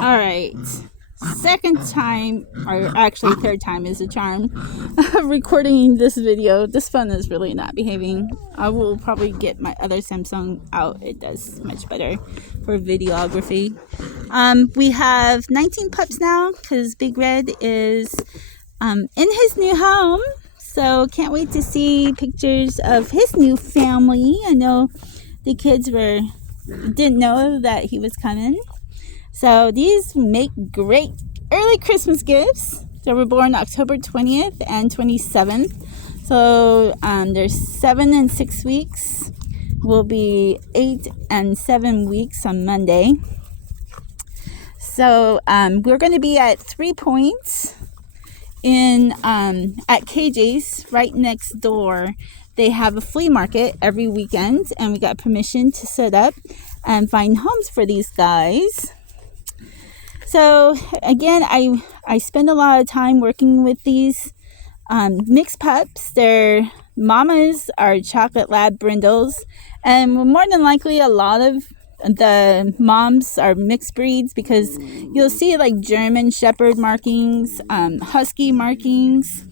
All right. Second time, or actually third time is a charm, recording this video. This phone is really not behaving. I will probably get my other Samsung out. It does much better for videography. We have 19 pups now because Big Red is in his new home. So can't wait to see pictures of his new family. I know the kids didn't know that he was coming. So these make great early Christmas gifts. They were born October 20th and 27th. So they're 7 and 6 weeks. Will be 8 and 7 weeks on Monday. So we're going to be at 3 Points at KJ's right next door. They have a flea market every weekend, and we got permission to set up and find homes for these guys. So again, I spend a lot of time working with these mixed pups. Their mamas are chocolate lab brindles, and more than likely a lot of the moms are mixed breeds because you'll see like German Shepherd markings, Husky markings.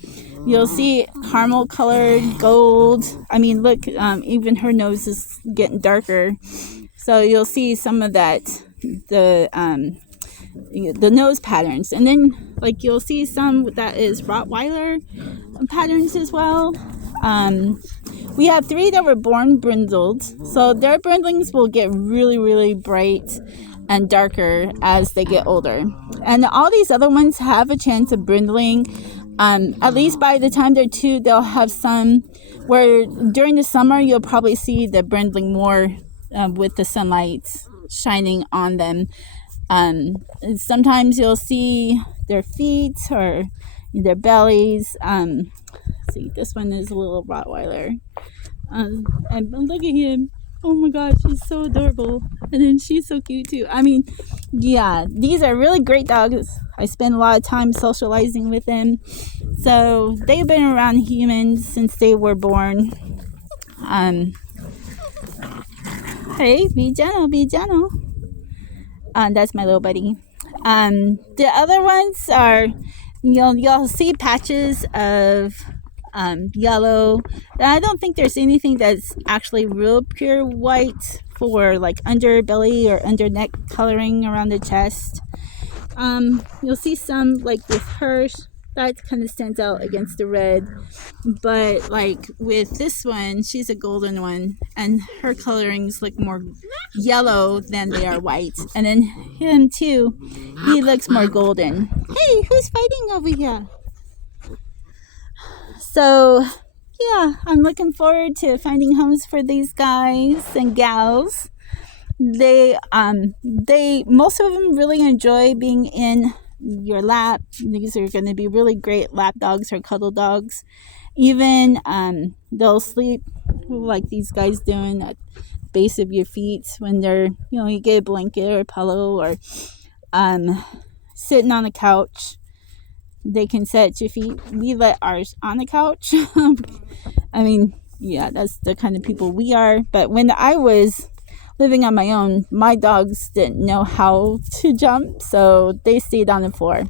You'll see caramel colored gold. I mean, look, even her nose is getting darker. So you'll see some of that, the nose patterns, and then like you'll see some that is Rottweiler patterns as well. We have 3 that were born brindled, so their brindlings will get really, really bright and darker as they get older. And all these other ones have a chance of brindling. At least by the time they're 2, they'll have some where during the summer you'll probably see the brindling more with the sunlight shining on them. Sometimes you'll see their feet or their bellies. See, this one is a little Rottweiler. And look at him. Oh my gosh, he's so adorable. And then she's so cute too. I mean, yeah, these are really great dogs. I spend a lot of time socializing with them. So they've been around humans since they were born. Hey, be gentle. That's my little buddy. The other ones are, you'll see patches of yellow. I don't think there's anything that's actually real pure white for like underbelly or under neck coloring around the chest. You'll see some like with her that kind of stands out against the red, but like with this one, she's a golden one, and her colorings look more yellow than they are white. And then him too, he looks more golden. Hey, who's fighting over here? So yeah, I'm looking forward to finding homes for these guys and gals. They most of them really enjoy being in your lap. These are going to be really great lap dogs or cuddle dogs. Even they'll sleep like these guys doing at the base of your feet when they're, you get a blanket or a pillow, or sitting on the couch. They can sit at your feet. We let ours on the couch. I mean, yeah, that's the kind of people we are. But when I was living on my own, my dogs didn't know how to jump, so they stayed on the floor.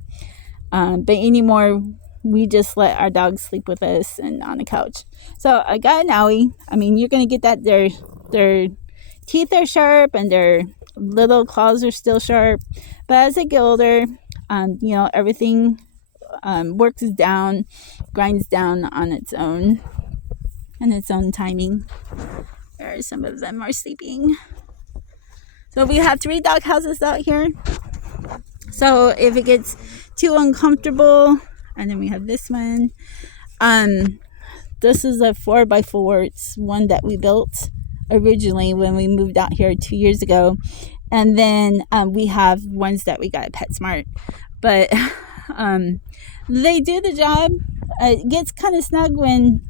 But anymore, we just let our dogs sleep with us and on the couch. So I got an owie. I mean, you're gonna get that their teeth are sharp and their little claws are still sharp. But as they get older, everything grinds down on its own and its own timing. There, some of them are sleeping. So we have 3 dog houses out here. So if it gets too uncomfortable, and then we have this one. This is a 4x4. It's one that we built originally when we moved out here 2 years ago. And then we have ones that we got at PetSmart. But they do the job. It gets kind of snug when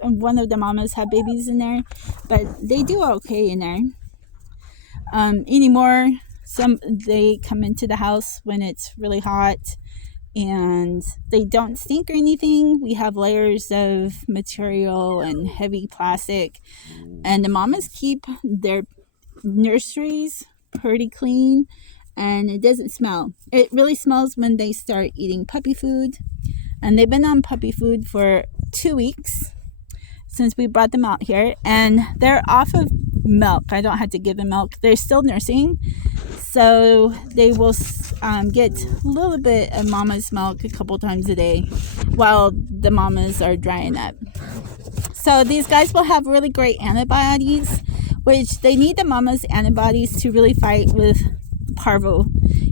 one of the mamas have babies in there, but they do okay in there. Anymore, they come into the house when it's really hot, and they don't stink or anything. We have layers of material and heavy plastic, and the mamas keep their nurseries pretty clean and it doesn't smell. It really smells when they start eating puppy food. And they've been on puppy food for 2 weeks since we brought them out here, and they're off of milk. I don't have to give them milk. They're still nursing, so they will get a little bit of mama's milk a couple times a day while the mamas are drying up. So these guys will have really great antibodies, which they need the mama's antibodies to really fight with parvo.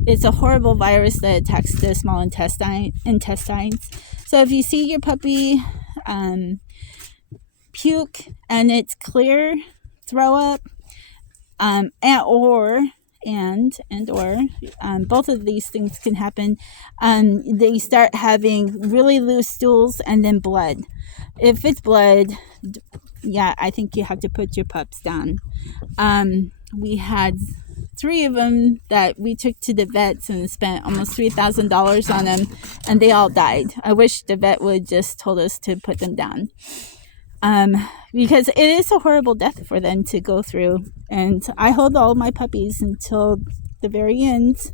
It's a horrible virus that attacks the small intestines. So if you see your puppy puke and it's clear, throw up, or both of these things can happen. They start having really loose stools and then blood. If it's blood, yeah, I think you have to put your pups down. We had 3 of them that we took to the vets and spent almost $3,000 on them, and they all died. I wish the vet would just told us to put them down. Because it is a horrible death for them to go through. And I hold all my puppies until the very end.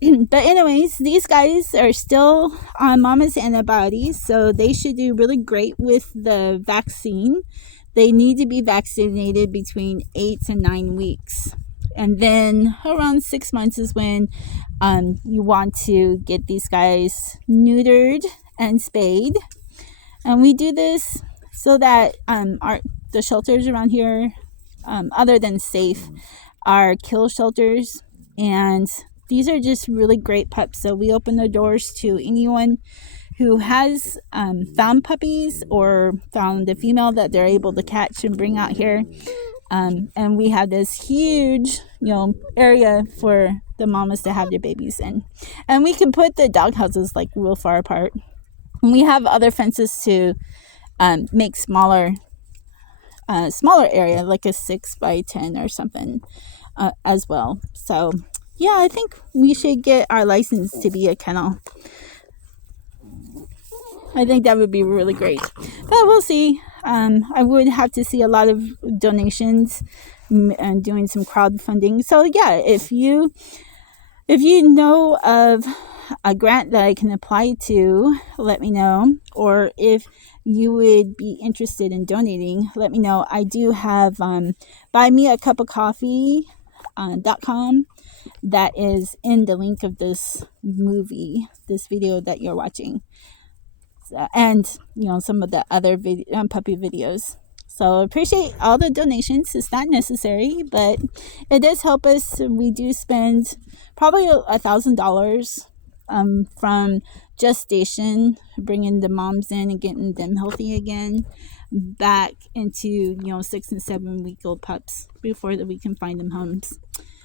But anyways, these guys are still on mama's antibodies, so they should do really great with the vaccine. They need to be vaccinated between 8 and 9 weeks. And then around 6 months is when you want to get these guys neutered and spayed. And we do this so that the shelters around here, other than safe, are kill shelters. And these are just really great pups. So we open the doors to anyone who has found puppies or found a female that they're able to catch and bring out here. And we have this huge, area for the mamas to have their babies in. And we can put the dog houses like real far apart. And we have other fences to make smaller area, like a 6x10 or something as well. So yeah, I think we should get our license to be a kennel. I think that would be really great, but we'll see. I would have to see a lot of donations and doing some crowdfunding. So yeah, if you know of a grant that I can apply to, let me know. Or if you would be interested in donating, let me know. I do have buymeacupofcoffee.com. That is in the link of this video that you're watching. And some of the other puppy videos. So appreciate all the donations. It's not necessary, but it does help us. We do spend probably $1,000 from gestation, bringing the moms in and getting them healthy again, back into 6 and 7 week old pups before that we can find them homes.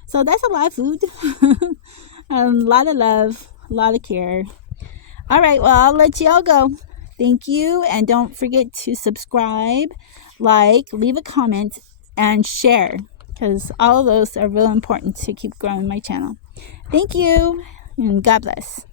So that's a lot of food, a lot of love, a lot of care. All right, well, I'll let you all go. Thank you, and don't forget to subscribe, leave a comment, and share, because all of those are real important to keep growing my channel. Thank you, and God bless.